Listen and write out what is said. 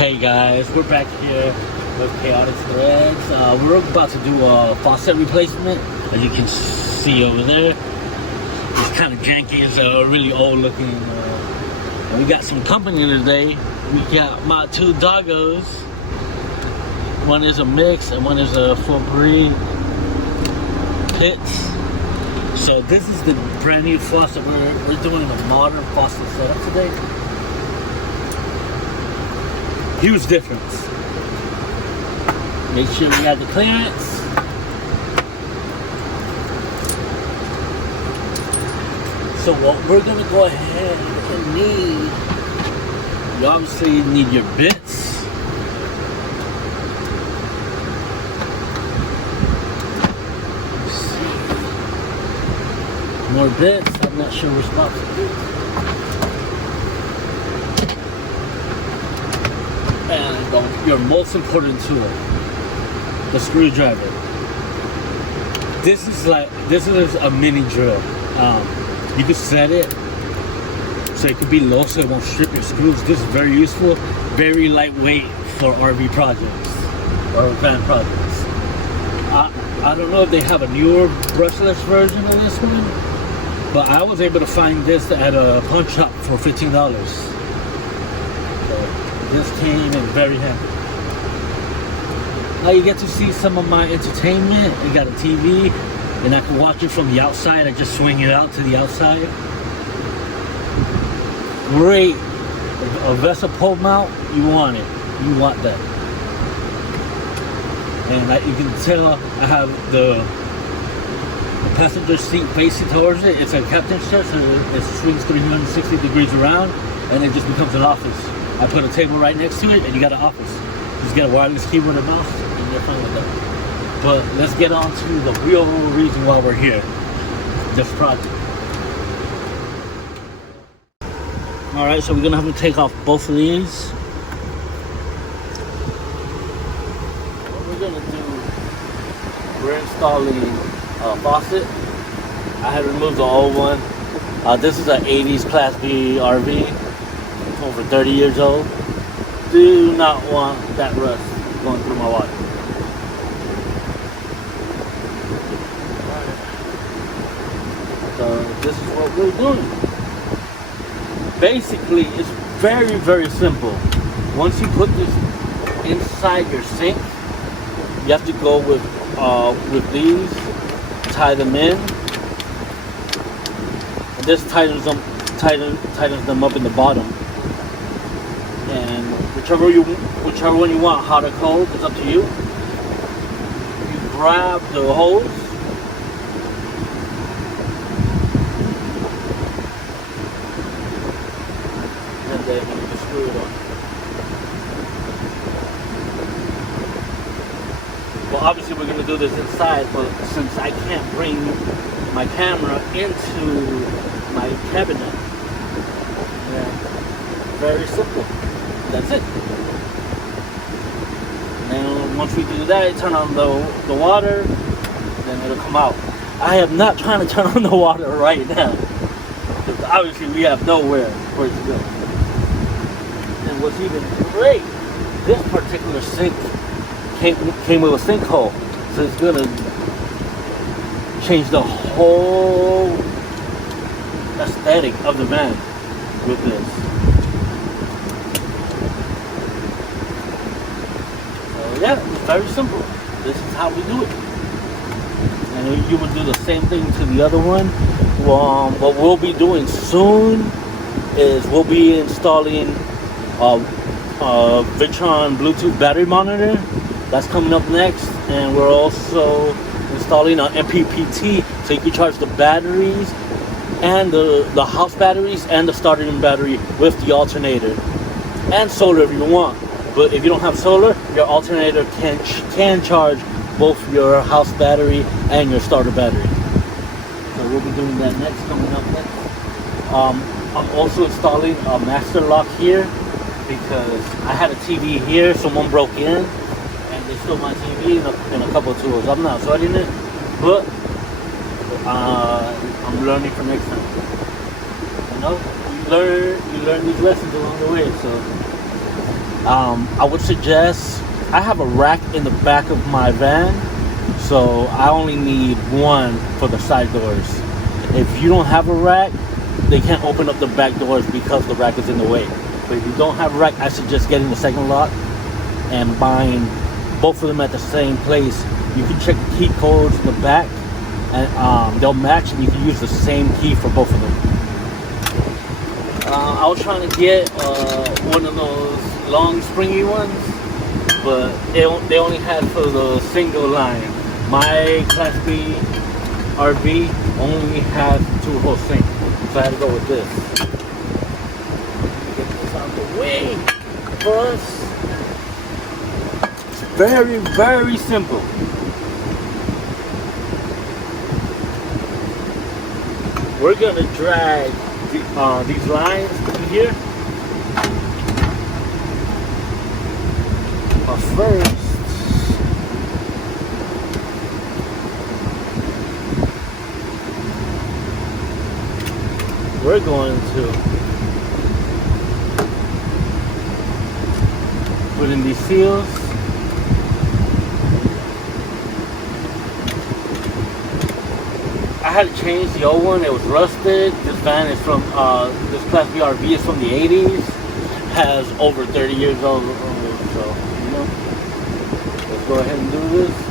Hey guys, we're back here with Chaotic Threads. We're about to do a faucet replacement, as you can see over there. It's kind of janky, it's really old looking. And we got some company today. We got my two doggos. One is a mix and one is a full breed pits. So this is the brand new faucet. We're doing a modern faucet setup today. Huge difference. Make sure we have the clearance. So what we're gonna go ahead and need, you obviously need your bits. Let's see. More bits. I'm not sure which box it is. And your most important tool, the screwdriver. This is a mini drill. You can set it so it could be low so it won't strip your screws. This is very useful, very lightweight for RV projects or van projects. I don't know if they have a newer brushless version of this one, but I was able to find this at a pawn shop for $15. This came in very handy. Now you get to see some of my entertainment. I got a TV, and I can watch it from the outside. I just swing it out to the outside. Great. A Vesta pole mount, you want it. You want that. And you can tell I have the passenger seat facing towards it. It's a captain's chair, so it swings 360 degrees around, and it just becomes an office. I put a table right next to it, and you got an office. Just get a wireless keyboard and mouse, and you're fine with that. But let's get on to the real reason why we're here. This project. Alright, so we're gonna have to take off both of these. What we're gonna do, we're installing a faucet. I had removed the old one. This is an 80s Class B RV. Over 30 years old. Do not want that rust going through my water. So this is what we're doing. Basically, it's very, very simple. Once you put this inside your sink, you have to go with these, tie them in, and this tightens them up in the bottom. And whichever one you want, hot or cold, it's up to you. You grab the hose, and then you just screw it on. Well, obviously we're gonna do this inside, but since I can't bring my camera into my cabinet, yeah, very simple. That's it. Now once we do that, turn on the water, then it'll come out. I am not trying to turn on the water right now, because obviously we have nowhere for it to go. And what's even great, this particular sink came with a sinkhole, so it's gonna change the whole aesthetic of the van with this. Yeah, it's very simple. This is how we do it. And you would do the same thing to the other one. What we'll be doing soon is we'll be installing a Victron Bluetooth battery monitor. That's coming up next. And we're also installing an MPPT, so you can charge the batteries and the house batteries and the starting battery with the alternator. And solar if you want. But if you don't have solar, your alternator can charge both your house battery and your starter battery. So we'll be doing that next, coming up next. I'm also installing a master lock here because I had a TV here, someone broke in, and they stole my TV and a couple of tools. I'm not sweating it, but I'm learning for next time. You know, you learn these lessons along the way. So I would suggest, I have a rack in the back of my van, so I only need one for the side doors. If you don't have a rack, they can't open up the back doors because the rack is in the way. But if you don't have a rack, I suggest getting the second lot and buying both of them at the same place. You can check the key codes in the back, and they'll match, and you can use the same key for both of them. I was trying to get one of those long springy ones, but they only had for the single line. My Class B RV only has 2-hole sink, so I had to go with this. Get this out of the way for us. It's very, very simple. We're gonna drag these lines through here. But first, we're going to put in these seals. I had to change the old one, it was rusted. This van is from, this Class B RV is from the 80s. Has over 30 years old, so, you know. Let's go ahead and do this.